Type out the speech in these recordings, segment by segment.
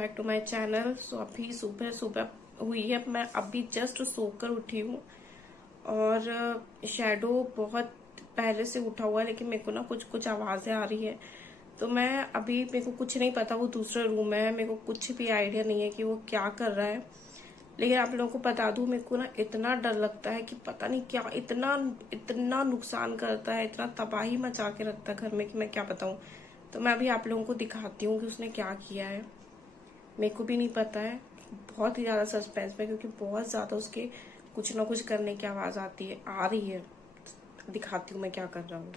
Back to my channel. So अभी सुबह सुबह हुई है, मैं अभी जस्ट सोकर उठी हूँ और शैडो बहुत पहले से उठा हुआ है, लेकिन मेरे को ना कुछ कुछ आवाजें आ रही है। तो मैं अभी, मेरे को कुछ नहीं पता, वो दूसरे रूम में है, मेरे को कुछ भी आइडिया नहीं है कि वो क्या कर रहा है। लेकिन आप लोगों को बता दूं, मेरे को ना इतना डर लगता है कि पता नहीं क्या इतना इतना नुकसान करता है, इतना तबाही मचा के रखता है घर में कि मैं क्या बताऊं। तो मैं अभी आप लोगों को दिखाती हूँ कि उसने क्या किया है। मेरे को भी नहीं पता है, बहुत ही ज्यादा सस्पेंस में, क्योंकि बहुत ज्यादा उसके कुछ ना कुछ करने की आवाज आ रही है। दिखाती हूँ मैं क्या कर रहा हूँ।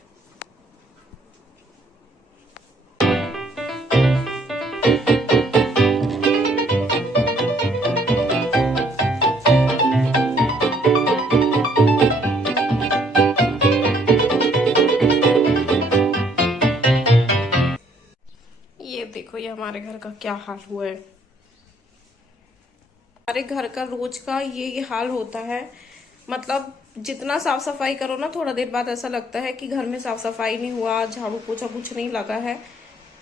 ये देखो, ये हमारे घर का क्या हाल हुआ है। हमारे घर का रोज का ये हाल होता है। मतलब जितना साफ सफाई करो ना, थोड़ा देर बाद ऐसा लगता है कि घर में साफ सफाई नहीं हुआ, झाड़ू पोछा कुछ नहीं लगा है।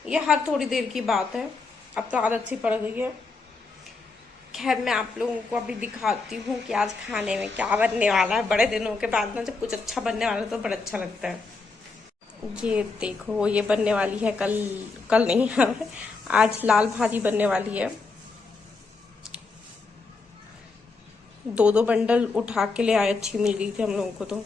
ये हर थोड़ी देर की बात है, अब तो आदत सी पड़ गई है। खैर, मैं आप लोगों को अभी दिखाती हूँ कि आज खाने में क्या बनने वाला है। बड़े दिनों के बाद ना जब कुछ अच्छा बनने वाला है तो बड़ा अच्छा लगता है। ये देखो, ये बनने वाली है कल कल नहीं आज लाल भाजी बनने वाली है। दो दो बंडल उठा के ले आए, अच्छी मिल गई थी हम लोगों को तो।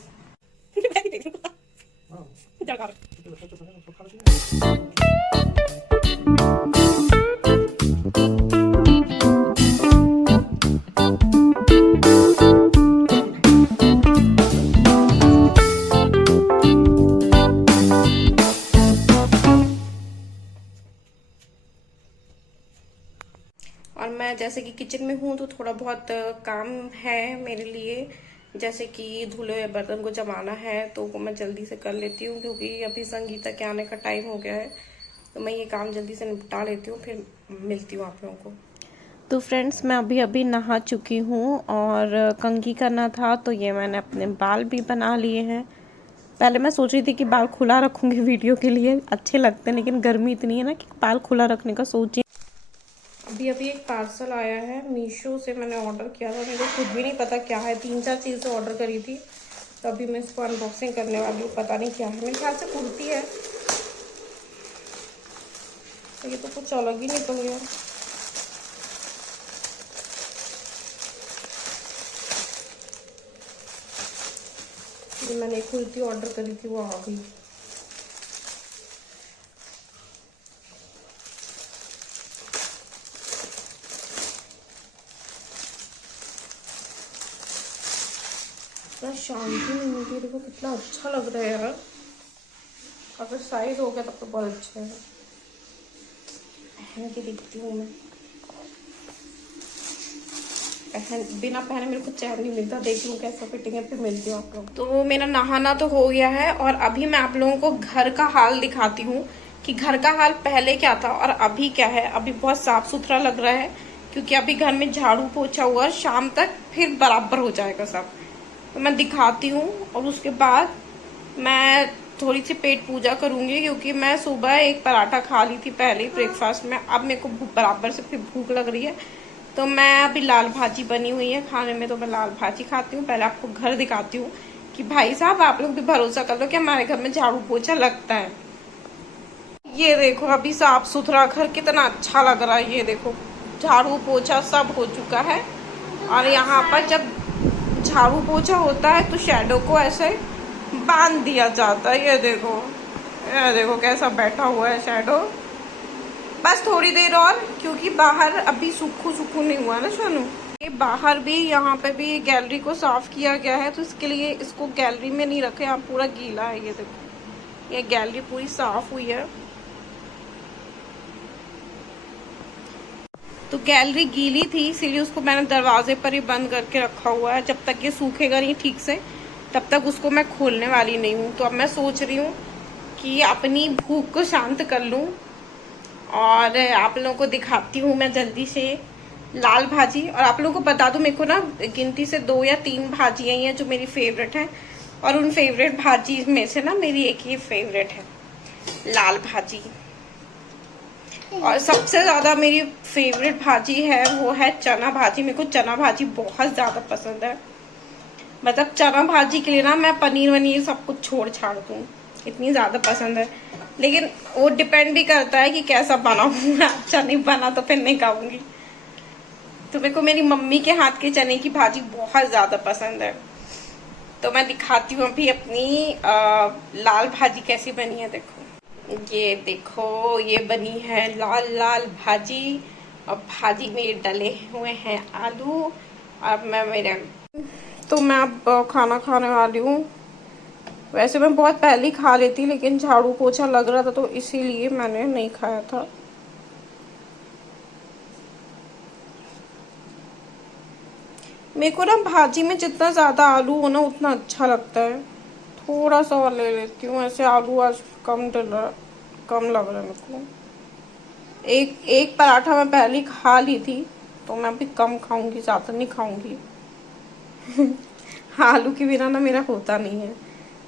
और मैं जैसे कि किचन में हूँ तो थोड़ा बहुत काम है मेरे लिए, जैसे कि धुले हुए बर्तन को जमाना है तो वो मैं जल्दी से कर लेती हूँ, क्योंकि अभी संगीता के आने का टाइम हो गया है। तो मैं ये काम जल्दी से निपटा लेती हूँ, फिर मिलती हूँ आप लोगों को। तो फ्रेंड्स, मैं अभी अभी नहा चुकी हूँ और कंघी करना था, तो ये मैंने अपने बाल भी बना लिए हैं। पहले मैं सोच रही थी कि बाल खुला रखूँगी, वीडियो के लिए अच्छे लगते हैं, लेकिन गर्मी इतनी है ना कि बाल खुला रखने का सोची। अभी अभी एक पार्सल आया है मीशो से, मैंने ऑर्डर किया था, मुझे खुद भी नहीं पता क्या है। 3-4 चीज़ें ऑर्डर करी थी, तो अभी मैं इसको अनबॉक्सिंग करने वाली हूँ। पता नहीं क्या है, मेरे ख्याल से कुर्ती है। तो ये तो कुछ अलग ही निकल गया। ये मैंने एक कुर्ती ऑर्डर करी थी, वो आ गई। इतना शांति नहीं मिलती, देखो कितना अच्छा लग रहा है यार। अगर साइज हो गया तब तो बहुत अच्छा है। पहन के दिखती हूँ मैं। बिना पहने मेरे को चैन नहीं मिलता। देख लूँ कैसा फिटिंग है, फिर मिलती हूँ आप लोग। तो मेरा नहाना तो हो गया है और अभी मैं आप लोगों को घर का हाल दिखाती हूँ कि घर का हाल पहले क्या था और अभी क्या है। अभी बहुत साफ सुथरा लग रहा है, क्योंकि अभी घर में झाड़ू पोछा हुआ, शाम तक फिर बराबर हो जाएगा सब। तो मैं दिखाती हूँ और उसके बाद मैं थोड़ी सी पेट पूजा करूंगी, क्योंकि मैं सुबह एक पराठा खा ली थी पहले ही ब्रेकफास्ट में। अब मेरे को बराबर से फिर भूख लग रही है, तो मैं अभी लाल भाजी बनी हुई है खाने में, तो मैं लाल भाजी खाती हूँ। पहले आपको घर दिखाती हूँ कि भाई साहब आप लोग भी भरोसा कर लो कि हमारे घर में झाड़ू पोछा लगता है। ये देखो, अभी साफ सुथरा घर कितना अच्छा लग रहा है। ये देखो, झाड़ू पोछा सब हो चुका है। और यहाँ पर जब झाड़ू पोछा होता है तो शैडो को ऐसे बांध दिया जाता है। ये देखो कैसा बैठा हुआ है शैडो। बस थोड़ी देर और, क्योंकि बाहर अभी सूखू नहीं हुआ ना सोनू। ये बाहर भी, यहाँ पे भी गैलरी को साफ किया गया है, तो इसके लिए इसको गैलरी में नहीं रखे, यहाँ पूरा गीला है। ये देखो, ये गैलरी पूरी साफ हुई है। तो गैलरी गीली थी, इसीलिए उसको मैंने दरवाजे पर ही बंद करके रखा हुआ है। जब तक ये सूखेगा नहीं ठीक से, तब तक उसको मैं खोलने वाली नहीं हूँ। तो अब मैं सोच रही हूँ कि अपनी भूख को शांत कर लूँ और आप लोगों को दिखाती हूँ मैं जल्दी से लाल भाजी। और आप लोगों को बता दूं, मेरे को ना गिनती से 2 या 3 भाजियाँ ही हैं जो मेरी फेवरेट हैं, और उन फेवरेट भाजी में से ना मेरी एक ही फेवरेट है, लाल भाजी। और सबसे ज्यादा मेरी फेवरेट भाजी है वो है चना भाजी। मेरे को चना भाजी बहुत ज्यादा पसंद है। मतलब चना भाजी के लिए ना मैं पनीर वनीर सब कुछ छोड़ छाड़ दूं, इतनी ज्यादा पसंद है। लेकिन वो डिपेंड भी करता है कि कैसा बनाऊं। अच्छा नहीं बना तो फिर नहीं खाऊंगी। तो मेरे को मेरी मम्मी के हाथ के चने की भाजी बहुत ज्यादा पसंद है। तो मैं दिखाती हूँ अभी अपनी लाल भाजी कैसी बनी है। देखो, ये देखो, ये बनी है लाल लाल भाजी। और भाजी में डले हुए हैं आलू। अब तो मैं अब खाना खाने वाली हूँ। वैसे मैं बहुत पहले ही खा लेती, लेकिन झाड़ू पोछा लग रहा था तो इसीलिए मैंने नहीं खाया था। मेरे को ना भाजी में जितना ज्यादा आलू हो ना उतना अच्छा लगता है। थोड़ा सा और ले लेती हूँ। ऐसे आलू आज कम लग रहा है मेरे को। एक पराठा मैं पहले ही खा ली थी, तो मैं अभी कम खाऊंगी, ज्यादा नहीं खाऊंगी। आलू के बिना ना मेरा होता नहीं है।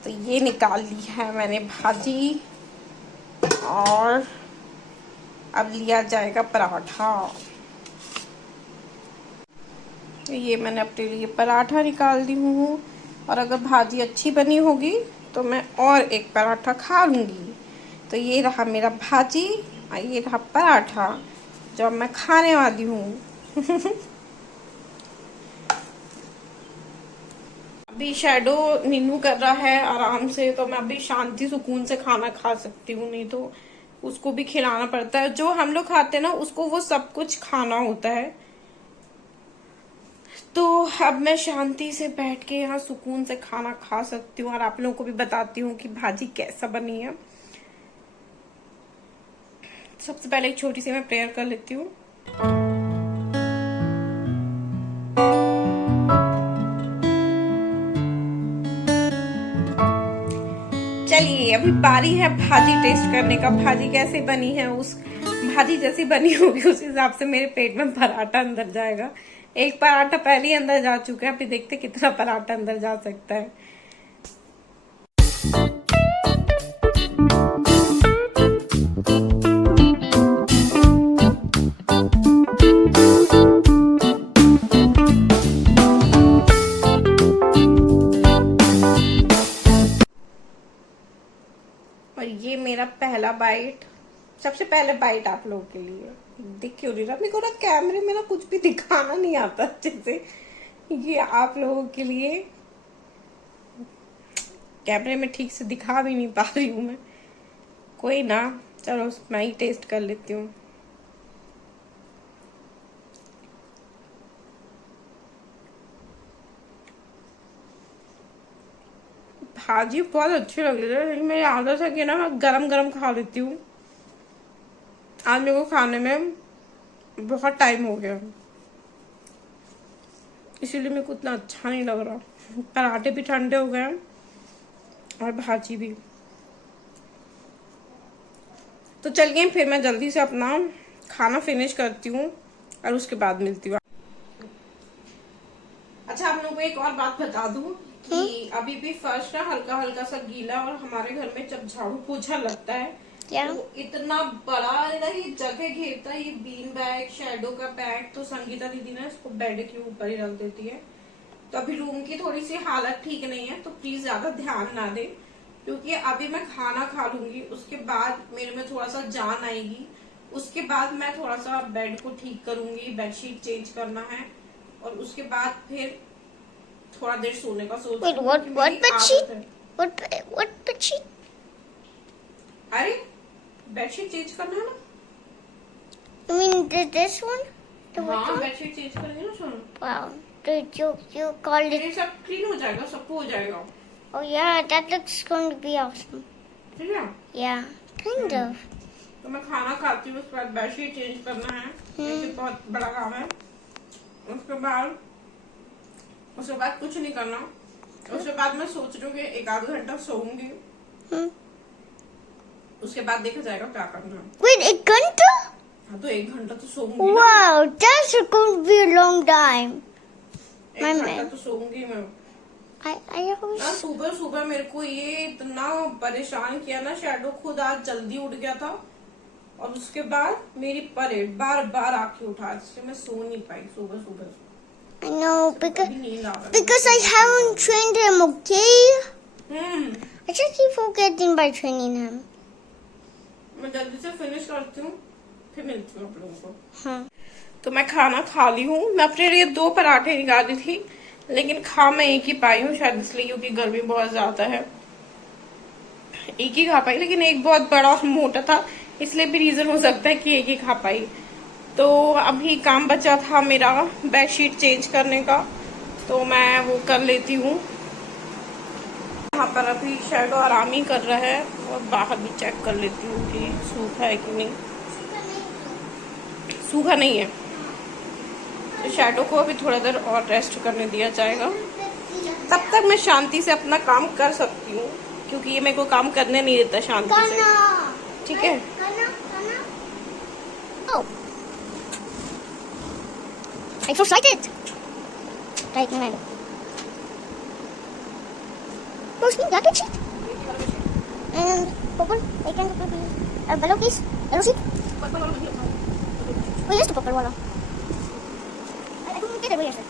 तो ये निकाल ली है मैंने भाजी, और अब लिया जाएगा पराठा। ये मैंने अपने लिए पराठा निकाल दी हूँ, और अगर भाजी अच्छी बनी होगी तो मैं और एक पराठा खा लूँगी। तो ये रहा मेरा भाजी और ये रहा पराठा जो अब मैं खाने वाली हूँ। अभी शैडो नीनू कर रहा है आराम से, तो मैं अभी शांति सुकून से खाना खा सकती हूँ। नहीं तो उसको भी खिलाना पड़ता है। जो हम लोग खाते हैं ना उसको वो सब कुछ खाना होता है। तो अब मैं शांति से बैठ के यहाँ सुकून से खाना खा सकती हूँ, और आप लोगों को भी बताती हूँ कि भाजी कैसा बनी है। सबसे पहले एक छोटी सी मैं प्रेयर कर लेती हूँ। चलिए, अभी बारी है भाजी टेस्ट करने का। भाजी कैसी बनी है, उस भाजी जैसी बनी होगी उस हिसाब से मेरे पेट में पराठा अंदर जाएगा। एक पराठा पहले ही अंदर जा चुका है, अभी देखते कितना पराठा अंदर जा सकता है। और ये मेरा पहला बाइट, सबसे पहले बाइट आप लोगों के लिए। दिख क्यों नहीं रहा मेरे को ना, कैमरे में ना कुछ भी दिखाना नहीं आता अच्छे से। ये आप लोगों के लिए कैमरे में ठीक से दिखा भी नहीं पा रही हूँ मैं। कोई ना, चलो मैं ही टेस्ट कर लेती हूँ। भाजी बहुत अच्छी लग रही है, लेकिन मेरी आदत है कि ना मैं गरम गरम खा लेती हूँ। आज मेरे को खाने में बहुत टाइम हो गया, इसीलिए मेरे को उतना अच्छा नहीं लग रहा। पराठे भी ठंडे हो गए और भाजी भी। तो चलिए फिर मैं जल्दी से अपना खाना फिनिश करती हूँ और उसके बाद मिलती हूँ। अच्छा, आप लोगों को एक और बात बता दूं कि अभी भी फर्श ना हल्का हल्का सा गीला, और हमारे घर में जब झाड़ू पोछा लगता है तो इतना बड़ा ना ये जगह घेरता है। ये बीन बैग, शैडो का बैग तो संगीता दीदी ने इसको बेड के ऊपर ही रख देती है। तो अभी रूम की थोड़ी सी हालत ठीक नहीं है, तो प्लीज ज्यादा ध्यान ना दे, क्योंकि अभी मैं खाना खा लूंगी, उसके बाद मेरे में थोड़ा सा जान आएगी। उसके बाद मैं थोड़ा सा बेड को ठीक करूंगी, बेडशीट चेंज करना है, और उसके बाद फिर थोड़ा देर सोने का सोच रही हूँ। what bedsheet? अरे बेडशीट चेंज करना है ना। I mean this one? हाँ, बेडशीट चेंज करेंगे ना सोना। Wow. Did you called it? ये सब क्लीन हो जाएगा, सब हो जाएगा। Oh yeah, that looks going to be awesome. ठीक है? Yeah, kind of. तो मैं खाना खाती हूँ, उसके बाद बेडशीट चेंज करना है, ये बहुत बड़ा काम है। उसके बाद कुछ नहीं करना। उसके बाद मैं सोच रही हूँ कि 1-2 घंटा सोऊंगी। उसके बाद देखा जाएगा क्या करना है। Wait, 1 घंटा? हाँ, तो 1 घंटा तो सोऊंगी। Wow, that's going to be a long time. 1 घंटा तो सोऊंगी मैं। I always... सुबह मेरे को ये इतना परेशान किया ना, शैडो खुद आज जल्दी उठ गया था, और उसके बाद मेरी परेड बार बार आंखें उठा, इसलिए मैं सो नहीं पाई सुबह सुबह। I know अभी नींद आ रहा है। because I haven't trained him. Okay. I just keep forgetting by training him. मैं जल्दी से फिनिश करती हूँ, फिर मिलती हूँ आप लोगों को। हाँ। तो मैं खाना खा ली हूँ। मैं अपने लिए 2 पराठे निकाली थी, लेकिन खा मैं एक ही पाई हूँ, शायद इसलिए क्योंकि गर्मी बहुत ज्यादा है। एक ही खा पाई, लेकिन एक बहुत बड़ा और मोटा था, इसलिए भी रीजन हो सकता है कि एक ही खा पाई। तो अभी काम बचा था मेरा बेडशीट चेंज करने का, तो मैं वो कर लेती हूँ। यहाँ पर अभी शैडो आराम ही कर रहा है, और बाहर भी चेक कर लेती हूँ कि सूखा है कि नहीं। सूखा नहीं है, तो शैडो को अभी थोड़ा देर और रेस्ट करने दिया जाएगा। तब तक मैं शांति से अपना काम कर सकती हूँ, क्योंकि ये मेरे को काम करने नहीं देता शांति से। ठीक है। Oh. I'm so excited. Right, man. Who's me? That sheet. And purple. I can purple. Yellow piece. Yellow sheet. Where is the purple one? I don't get it. Where is it?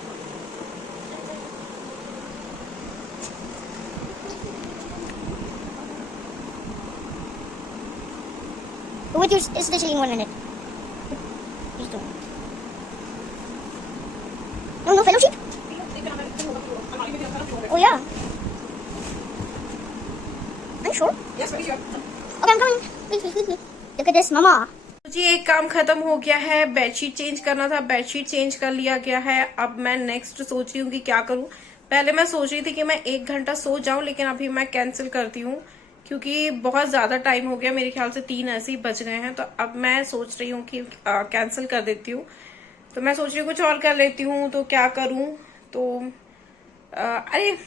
What is the chilling one in it? These two. No fellowship? Oh yeah. I'm sure. Yes, very sure. Okay, I'm coming. Wait. Look at this, Mama. जी एक काम खत्म हो गया है, bedsheet change करना था, bedsheet change कर लिया गया है। अब मैं नेक्स्ट सोच रही हूँ कि क्या करूँ। पहले मैं सोच रही थी कि मैं 1 घंटा सो जाऊं, लेकिन अभी मैं कैंसिल करती हूँ, क्योंकि बहुत ज्यादा टाइम हो गया। मेरे ख्याल से 3 ऐसे ही बज गए हैं, तो अब मैं सोच रही हूँ कि कैंसिल कर देती हूँ। तो मैं सोच रही हूँ कुछ और कर लेती हूँ, तो क्या करूँ। तो अरे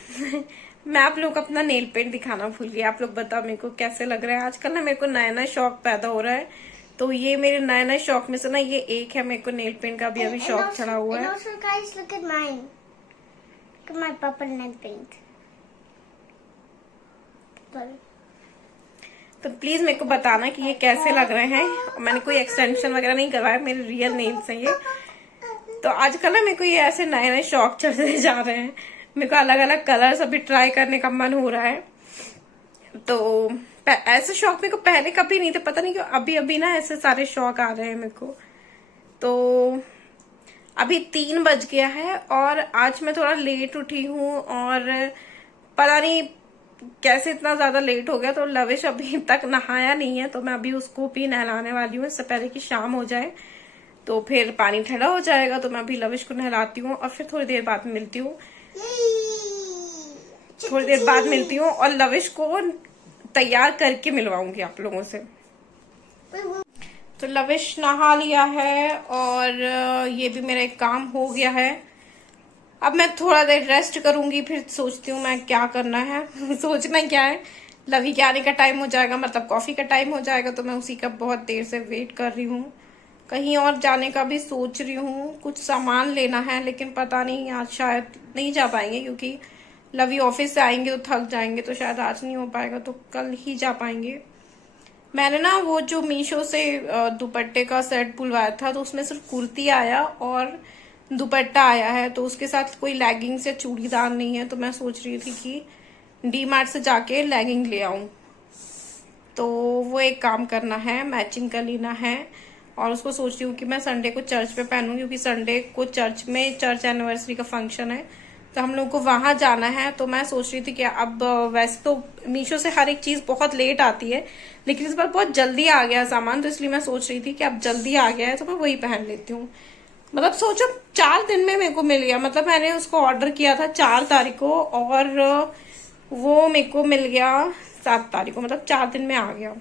मैं आप लोग को अपना नेल पेंट दिखाना भूल गई। आप लोग बताओ मेरे को कैसे लग रहा है। आजकल ना मेरे को नया नया शौक पैदा हो रहा है, तो ये मेरे नए नए शौक में से ना ये एक है। मेरे को नेल पेंट का भी अभी शौक चढ़ा हुआ है। And also, guys, look at mine. Look at my purple nail paint. तो प्लीज मेरे को बताना कि ये कैसे लग रहे हैं। मैंने कोई एक्सटेंशन वगैरह नहीं करवाया, मेरे रियल नेल्स हैं ये। तो आजकल ना मेरे को ये ऐसे नए नए शौक चढ़ते जा रहे हैं। मेरे को अलग अलग कलर्स अभी ट्राई करने का मन हो रहा है। तो ऐसे शौक मेरे को पहले कभी नहीं थे, पता नहीं क्यों अभी अभी ना ऐसे सारे शौक आ रहे हैं मेरे को। तो अभी 3 बज गया है, और आज मैं थोड़ा लेट उठी हूँ, और पता नहीं कैसे इतना ज्यादा लेट हो गया। तो लविश अभी तक नहाया नहीं है, तो मैं अभी उसको भी नहलाने वाली हूँ, इससे पहले कि शाम हो जाए। तो फिर पानी ठंडा हो जाएगा, तो मैं अभी लविश को नहलाती हूँ, और फिर थोड़ी देर बाद मिलती हूँ। और लविश को तैयार करके मिलवाऊंगी आप लोगों से। तो लविश नहा लिया है, और ये भी मेरा एक काम हो गया है। अब मैं थोड़ा देर रेस्ट करूंगी, फिर सोचती हूँ मैं क्या करना है। सोचना क्या है, लवी के आने का टाइम हो जाएगा, मतलब कॉफी का टाइम हो जाएगा, तो मैं उसी का बहुत देर से वेट कर रही हूँ। कहीं और जाने का भी सोच रही हूँ, कुछ सामान लेना है, लेकिन पता नहीं आज शायद नहीं जा पाएंगे, क्योंकि लवी ऑफिस से आएंगे तो थक जाएंगे, तो शायद आज नहीं हो पाएगा, तो कल ही जा पाएंगे। मैंने ना वो जो मीशो से दुपट्टे का सेट बुलवाया था, तो उसमें सिर्फ कुर्ती आया और दुपट्टा आया है, तो उसके साथ कोई लेगिंग्स या चूड़ीदार नहीं है। तो मैं सोच रही थी कि डी-मार्ट से जाके लेगिंग ले आऊं। तो वो एक काम करना है, मैचिंग कर लेना है, और उसको सोच रही हूँ कि मैं संडे को चर्च पे पहनूं, क्योंकि संडे को चर्च में चर्च एनिवर्सरी का फंक्शन है, तो हम लोग को वहां जाना है। तो मैं सोच रही थी कि अब वैसे तो मीशो से हर एक चीज बहुत लेट आती है, लेकिन इस बार बहुत जल्दी आ गया सामान, तो इसलिए मैं सोच रही थी कि अब जल्दी आ गया है तो मैं वही पहन लेती हूँ। मतलब सोचो 4 दिन में मेरे को मिल गया। मतलब मैंने उसको ऑर्डर किया था 4 तारीख को, और वो मेरे को मिल गया 7 तारीख को, मतलब 4 दिन में आ गया।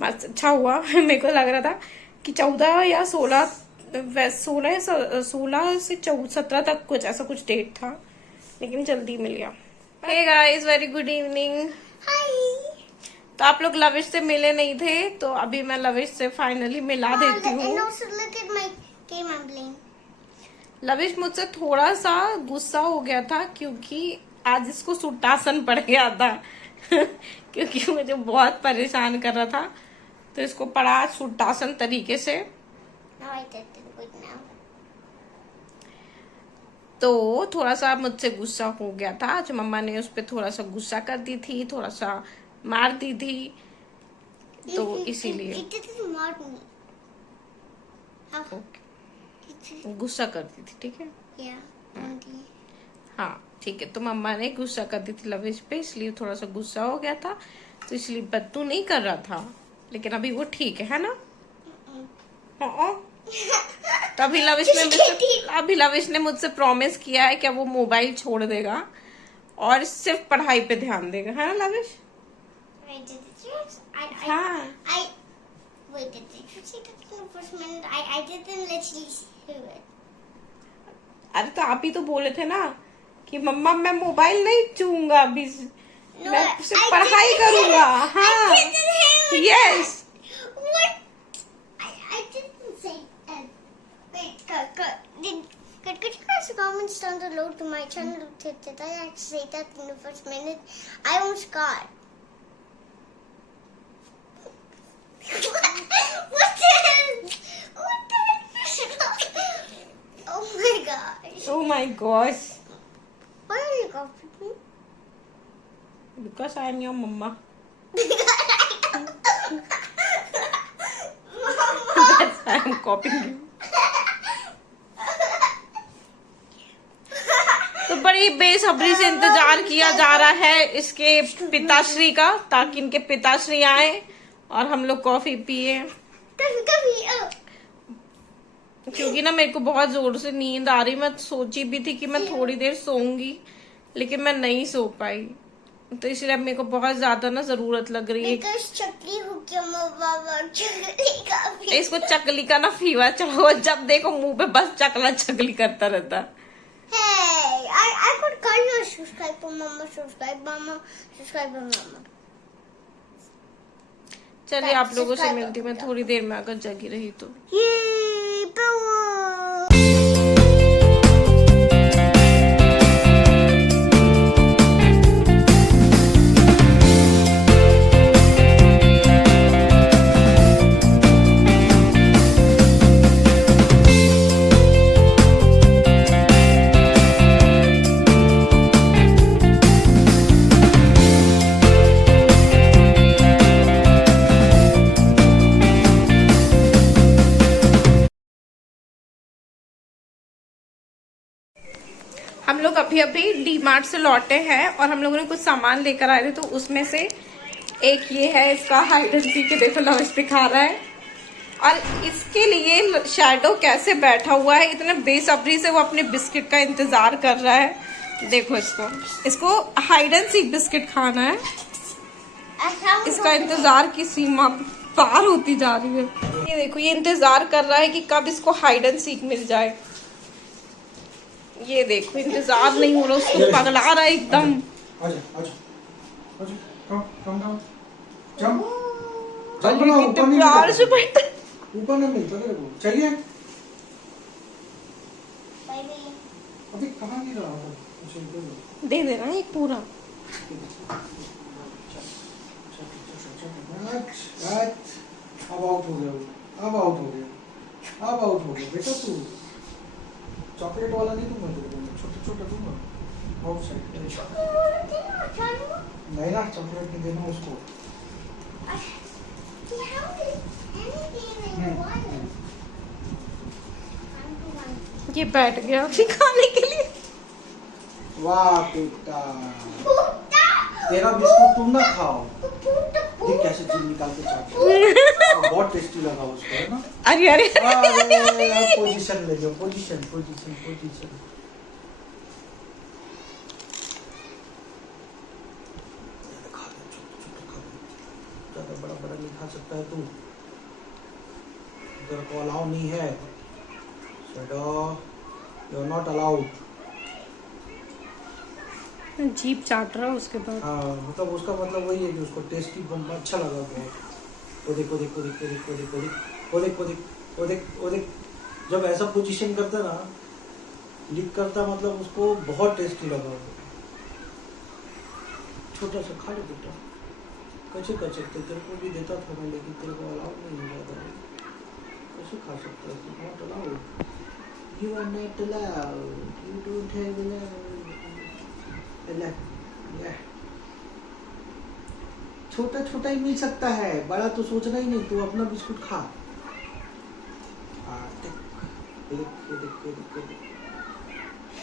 बस अच्छा हुआ। मेरे को लग रहा था कि 14 या 16 से 17 तक कुछ ऐसा कुछ डेट था, लेकिन जल्दी मिल गया। Hey guys, very good evening. Hi. तो आप लोग लविश से मिले नहीं थे, तो अभी मैं लविश से फाइनली मिला देती हूँ। And also look at my game I'm playing. Lavish मुझसे थोड़ा सा गुस्सा हो गया था, क्योंकि आज इसको सुट्टासन पड़ गया था। क्योंकि मुझे बहुत परेशान कर रहा था, तो इसको पढ़ा सुट्टासन तरीके से। Now I did it good now. तो थोड़ा सा मुझसे गुस्सा हो गया था आज, मम्मा ने उस पर थोड़ा सा गुस्सा कर दी थी, थोड़ा सा मार दी थी, तो इसीलिए It didn't mark me. How? गुस्सा कर दी थी, ठीक है। Yeah. Only. हाँ ठीक है, तो मम्मा ने गुस्सा कर दी थी लविश पे, इसलिए थोड़ा सा गुस्सा हो गया था, तो इसलिए बद्दू नहीं कर रहा था, लेकिन अभी वो ठीक है ना। हाँ तो अभी लविश ने मुझसे प्रॉमिस किया है कि वो मोबाइल छोड़ देगा और सिर्फ पढ़ाई पे ध्यान देगा, है ना lavish. I did it. Yes. हाँ Wait, did you say that in the first minute? I didn't literally do it. अरे तो आप ही तो बोले थे ना कि मम्मा मैं मोबाइल नहीं छूऊंगा अभी, No, मैं I सिर्फ पढ़ाई करूंगा। हाँ I didn't yes What? I didn't say that. Wait, could you guys comments down below to my channel? Did I actually say that in the first minute? I almost got. What the hell? What the hell? Oh my gosh. Oh my gosh, Why are you copying me? Because I am your mumma. That's why I'm copying you. तो बड़ी बेसब्री से इंतजार किया जा रहा है इसके पिताश्री का, ताकि इनके पिताश्री आए और हम लोग कॉफी पिए, क्योंकि ना मेरे को बहुत जोर से नींद आ रही। मैं सोची भी थी कि मैं थोड़ी देर सोऊंगी, लेकिन मैं नहीं सो पाई, तो इसलिए अब मेरे को बहुत ज्यादा ना जरूरत लग रही है। Because चकली हो गया बाबा, चकली का भी। इसको चकली का ना फीवर चढ़ा हुआ, जब देखो मुंह पे बस चकला चकली करता रहता। Hey, I could call you subscribe for mama, subscribe mama. चलिए आप लोगों से मिलती हूँ मैं थोड़ी देर में, अगर जगी रही तो। Yay, power! हम लोग अभी अभी डी मार्ट से लौटे हैं और हम लोगों ने कुछ सामान लेकर आए थे, तो उसमें से एक ये है, इसका हाइड एंड सीक के देखो लविश दिखा रहा है, और इसके लिए शैडो कैसे बैठा हुआ है, इतने बेसब्री से वो अपने बिस्किट का इंतजार कर रहा है। देखो इसको हाइड एंड सीक बिस्किट खाना है, इसका इंतजार की सीमा पार होती जा रही है। ये देखो ये इंतजार कर रहा है कि कब इसको हाइड एंड सीक मिल जाए। ये देखो इंतजार नहीं हो रहा, उसको पगला रहा है एकदम। कितने प्यार से बैठा, ऊपर नहीं मिलता तेरे को, चाहिए अभी कहाँ गिर रहा है, दे देना एक पूरा। अब आउट हो गया, अब आउट हो गया, अब आउट हो गया बेटा। तू चॉकलेट वाला नहीं दूंगा तेरे को, छोटा छोटा दूंगा आउटसाइड। नहीं ना, चॉकलेट नहीं देना उसको। ये बैठ गया अभी खाने के लिए। वाह बेटा, तेरा बिस्कुट तुम ना खाओ, ये कैसे जीभ निकाल के चाटते, बहुत टेस्टी लगा उसको, है ना। अरे अरे पोजीशन ले लो, पोजीशन पोजीशन पोजीशन। ज्यादा बड़ा बड़ा नहीं खा सकता है तू, इधर को अलाउ नहीं है, यू आर नॉट अलाउड। जीप चाट रहा उसके बाद। हाँ मतलब उसका मतलब वही है कि उसको टेस्टी अच्छा लगा बहुत। वो देख वो देख वो देख वो देख वो देख वो देख वो देख वो देख वो देख वो देख, जब ऐसा पोजीशन करता ना, लिक करता, मतलब उसको बहुत टेस्टी लगा। छोटा सा खा ले बेटा, कैसे कर सकते, तेरे को भी देता था मैं, लेकिन तेरे को अलाउ नहीं हो जाता है, कैसे खा सकता है, not allowed, you are not allowed, you don't have allowed. छोटा छोटा ही मिल सकता है, बड़ा तो सोचना ही नहीं, तू अपना बिस्कुट खा।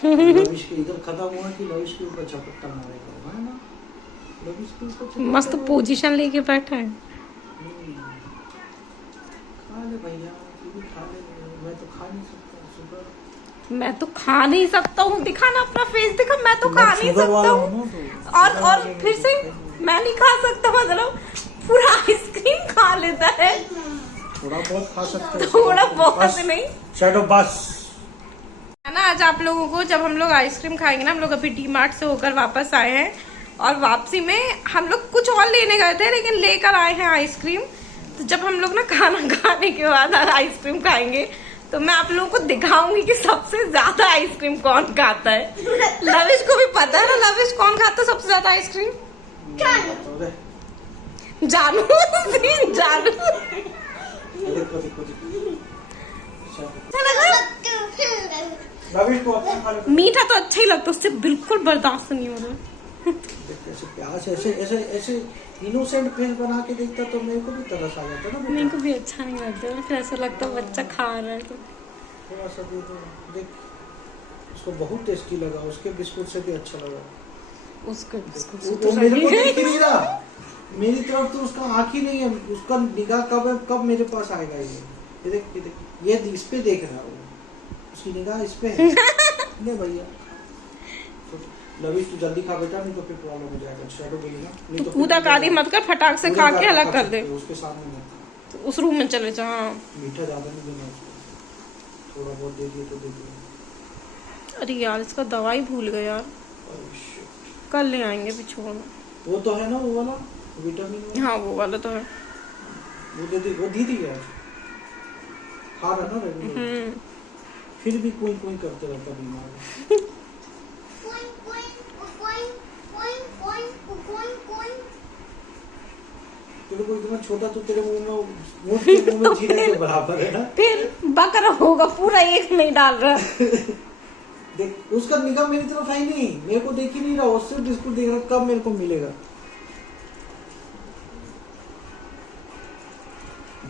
लविश के इधर खत्म हुआ कि लविश के ऊपर झपट्टा मारेगा, है ना? लविश के ऊपर झपट्टा मस्त मारेगा। पोजीशन लेके बैठा है। खा ले भैया, तू भी खा ले, मैं तो खा नहीं सकता शुगर। मैं तो खा नहीं सकता हूँ, दिखाना अपना फेस दिखा, मैं तो खा नहीं शुगर वाला सकता हूँ हूँ। ना, तो और फिर से मैं नहीं खा सकता, मतलब पूरा आइसक्रीम खा लेता है। थोड़ा बहुत खा सकते हैं, थोड़ा बहुत बस। नहीं शैडो बस। है ना। आज आप लोगों को जब हम लोग आइसक्रीम खाएंगे ना, हम लोग अभी डी-मार्ट से होकर वापस आए हैं और वापसी में हम लोग कुछ और लेने गए थे, लेकिन लेकर आए हैं आइसक्रीम। तो जब हम लोग ना खाना खाने के बाद आइसक्रीम खाएंगे तो मैं आप लोगों को दिखाऊंगी कि सबसे ज्यादा आइसक्रीम कौन खाता है। लविश को भी पता है ना, लविश कौन खाता है सबसे ज्यादा आइसक्रीम? जानू जानू। देखो देखो देखो, लविश को अपना खा ले। मीठा तो अच्छा ही लगता है, उससे बिल्कुल बर्दाश्त नहीं हो रहा। देख कैसे प्यार से ऐसे ऐसे ऐसे इनोसेंट फेस बना के देखता तो मेरे को भी तरस आ जाता ना बेटा। मेरे को भी अच्छा नहीं लगता, फिर ऐसा लगता है बच्चा खा रहा है तो। थोड़ा सा दे दो, देख उसको बहुत टेस्टी लगा, उसके बिस्कुट से भी अच्छा लगा। उसको वो मेरे को देख ही नहीं रहा, मेरी तरफ तो उसका आँख ही नहीं है, उसका निगाह कब मेरे पास आएगा। ये देख ये देख, ये इस पे देख रहा है वो, उसकी निगाह इस पे है। ले भैया, लविश तू जल्दी खा बेटा, नहीं तो फिर प्रॉब्लम हो जाएगा। शैडो भी ना, नहीं तो कूदा कादी मत कर, फटाक से खा के अलग कर दे, उसके सामने मत खा। तो उस रूम में चले जा। मीठा ज्यादा नहीं देना उसको, थोड़ा बहुत दे दिए तो दे दिए। अरे यार इसका दवाई भूल गए यार, कल ले आएंगे पिछुआ में। वो तो है ना वो वाला विटामिन, हाँ वो वाला तो है। वो दे दी, वो दी थी यार, खा रहा ना रेगुलर, फिर भी कोई कोई करते रहता बीमार। तेरे को इतना छोटा तो तेरे मुंह में, मुंह के मुंह में जीने के बराबर है ना। फिर बकरा होगा, पूरा एक नहीं डाल रहा। देख उसका निगाह मेरी तरफ है ही नहीं, मेरे को देख ही नहीं रहा, उससे बिस्कुट देख रहा, कब मेरे को मिलेगा।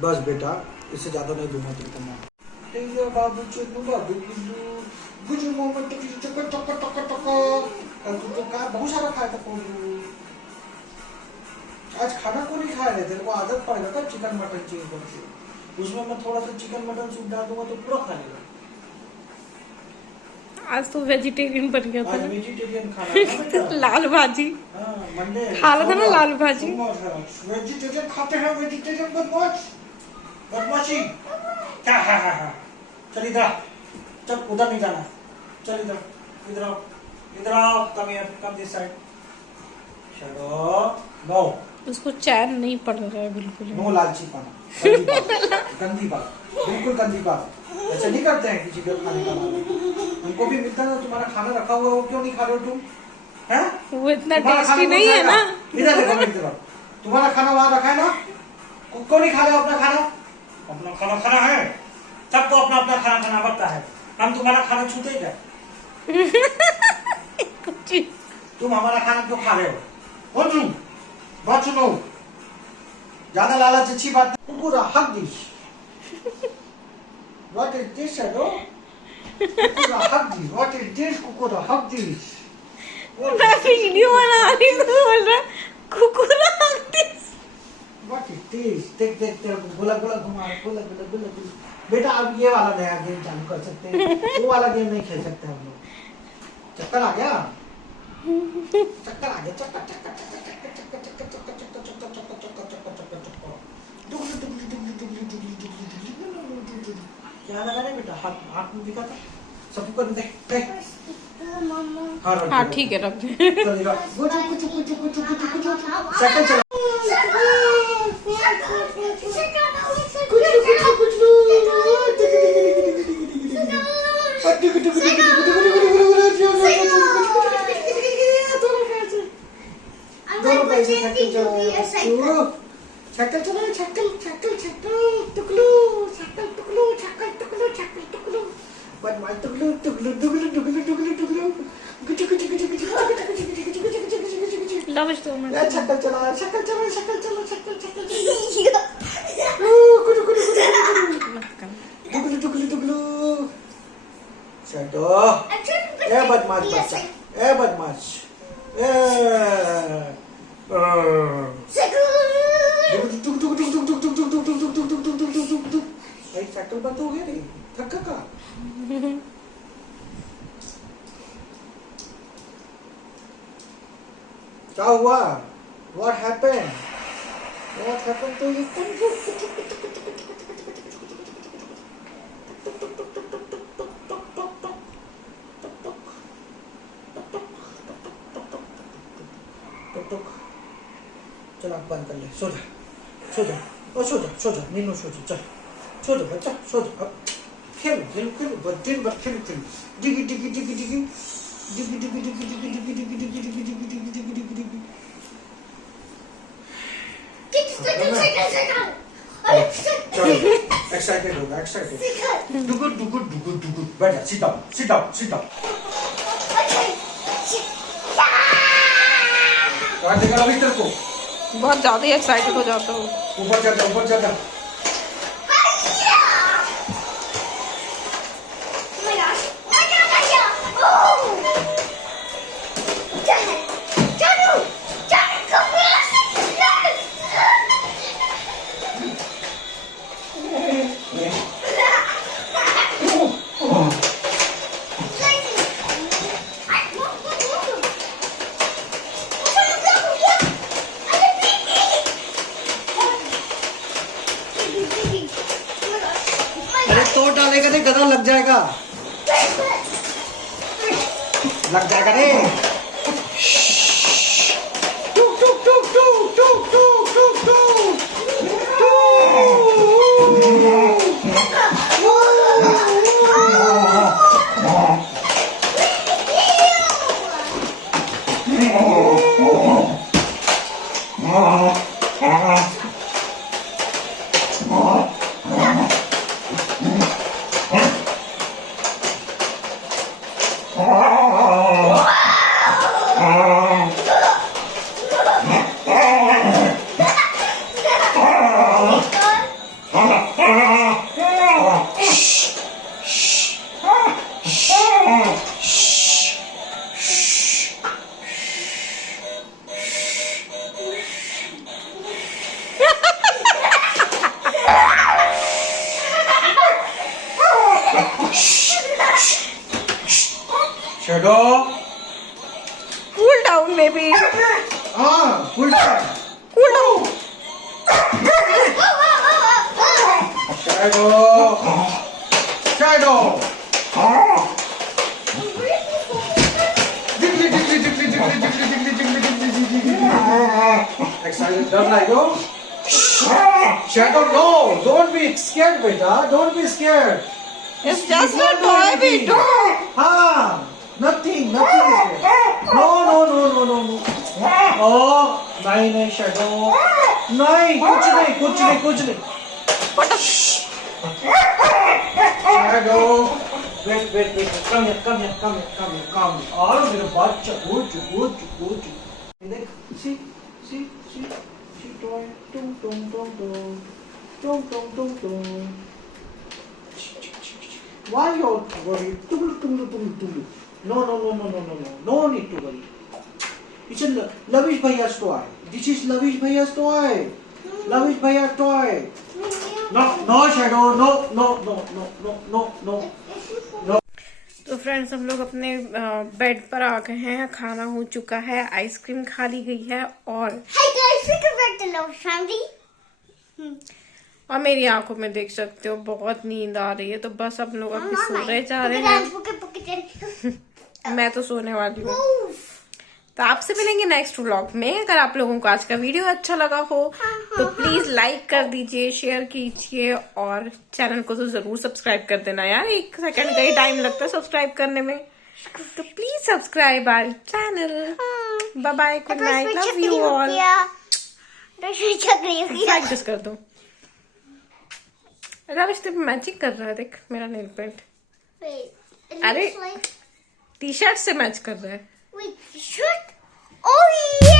बस बेटा, इससे ज्यादा नहीं दूंगा तेरे को मैं। तेरे बाबू चुन्नू बाबू गुड्डू गुड्डू मोमेंट की चक्कर चक्कर चक्कर चक्कर, तू तो का बहुत सारा खाया था कोई। आज खाना को नहीं खाया, तेरे को आदत पड़ेगा तब चिकन मटन चाहिए करके, उसमें मैं थोड़ा सा चिकन मटन सूप डाल दूंगा तो पूरा खा लेगा। आज तो वेजिटेरियन बन गया आज था। वेजिटेरियन खाना है ना बेटा। लाल भाजी मंडे खा लो था ना, लाल भाजी। वेजिटेरियन खाते हैं, वेजिटेरियन बदमाशी क्या है। चल इधर, चल उधर नहीं जाना, चल इधर, इधर आओ, इधर आओ, come here, come this side. चलो नो, उसको चैन नहीं पड़ रहा है बिल्कुल। नो लालची पाना, गंदी बात, बिल्कुल गंदी बात। ऐसा नहीं करते हैं किसी के खाने का मामला। उनको भी मिलता है, तुम्हारा खाना रखा हुआ है, वो क्यों नहीं खा रहे हो तुम? हैं? वो इतना तुम्हारा टेस्टी खाना नहीं कौन है ना। खाएगा? इधर देखो मेरी तरफ, तुम्हारा खाना वहाँ रखा है ना, क्यों नहीं खा रहे हो अपना खाना? अपना खाना खाना है, सबको अपना अपना खाना खाना पड़ता है। हम तुम्हारा खाना छूते ही क्या? तुम हमारा खाना क्यों खा रहे हो? बात सुनो, ज्यादा लालच अच्छी बात। कुकुरा हक this, what is this, Shadow? कुकुरा हक दिस, what is this, कुकुरा हक दिस। मैं वीडियो बना रही हूँ, बोल रहा कुकुरा हक दिस। What is this? देख देख देख, गोला गोला घुमा, गोला गोला गोला गोला। बेटा अब ये वाला नया गेम चालू कर सकते हैं, वो वाला गेम नहीं खेल सकते हम लोग। चक्कर आ गया, चक्कर आ गया, चक्कर चक्कर चक्कर चक्कर चक्कर चक्कर चक्कर चक्कर चक्कर चक्कर चक्कर चक्कर चक्कर चक्कर। क्या लगा रे बेटा, हाथ हाथ में दिखा था, सब कर दे दे। हाँ ठीक है, रख दे। चलेगा, कुछ कुछ कुछ कुछ कुछ कुछ साइकिल चला, दोनों पैसे साइकिल चला छक्कल चला छक्कल छक्कल छक्कल टुकलू छक्कल टुकलू छक्कल टुकलू छक्कल टुकलू बदमाश टुकलू टुकलू टुकलू टुकलू टुकलू टुकलू गुचु गुचु गुचु गुचु लव इज सो मच। छक्कल चला छक्कल चला छक्कल चला छक्कल छक्कल टुकलू टुकलू टुकलू शैडो ए बदमाश बच्चा ए बदमाश ए शक्ल बंद हो गया नहीं थका का क्या हुआ What happened to you चल आप बंद कर ले सो जा और सो जा नीनू सो जा चल सो जा बच्चा सो जा अब खेल दिन भर खेल डिगी डिगी डिगी डिगी डिगी डिगी डिगी डिगी डिगी डिगी डिगी डिगी डिगी डिगी डिगी डिगी डिगी एक्साइटेड होगा एक्साइटेड डुगुड डुगुड डुगुड डुगुड बैठ जा सिट डाउन कहाँ देखा अभी तेरे को बहुत ज्यादा एक्साइटेड हो जाता हूँ। ऊपर जा अरे तोड़ डालेगा नहीं गदा लग जाएगा रे टुक टुक टुक टुक टुक टुक टुक Shadow. Cool down, maybe. Cool down. Shadow. Excited, done like go. Shadow, no, don't be scared, beta. Don't be scared. It's just a toy, Vito. Nothing. No. Oh, नहीं Shadow. नहीं, कुछ नहीं. Shadow. Wait. Come here. और मेरा बच्चा, good. देख, see, toy. Tung. Why you're worried? Tung. No. No need to worry. It's a Lavish Bhaiya's toy. This is Lavish Bhaiya's toy. Lavish Bhaiya's toy. No, Shadow. No. तो friends हम लोग अपने bed पर आ गए हैं। खाना हो चुका है, आइसक्रीम खा ली गई है और मेरी आंखों में देख सकते हो बहुत नींद आ रही है। तो बस हम लोग अभी सोने जा रहे हैं। मैं तो सोने वाली हूँ। तो आपसे मिलेंगे नेक्स्ट व्लॉग में। अगर आप लोगों को आज का वीडियो अच्छा लगा हो तो प्लीज लाइक कर दीजिए, शेयर कीजिए और चैनल को तो जरूर सब्सक्राइब कर देना यार। 1 सेकंड का ही टाइम लगता है सब्सक्राइब करने में, तो please subscribe our channel. Bye bye, good night, love you all. चक रही होगी। प्रैक्टिस कर दो। अरे इस पे मैचिंग कर रहा है, देख मेरा नेल पेंट Wait, it अरे looks like टी शर्ट से मैच कर रहा है। wait shirt. Oh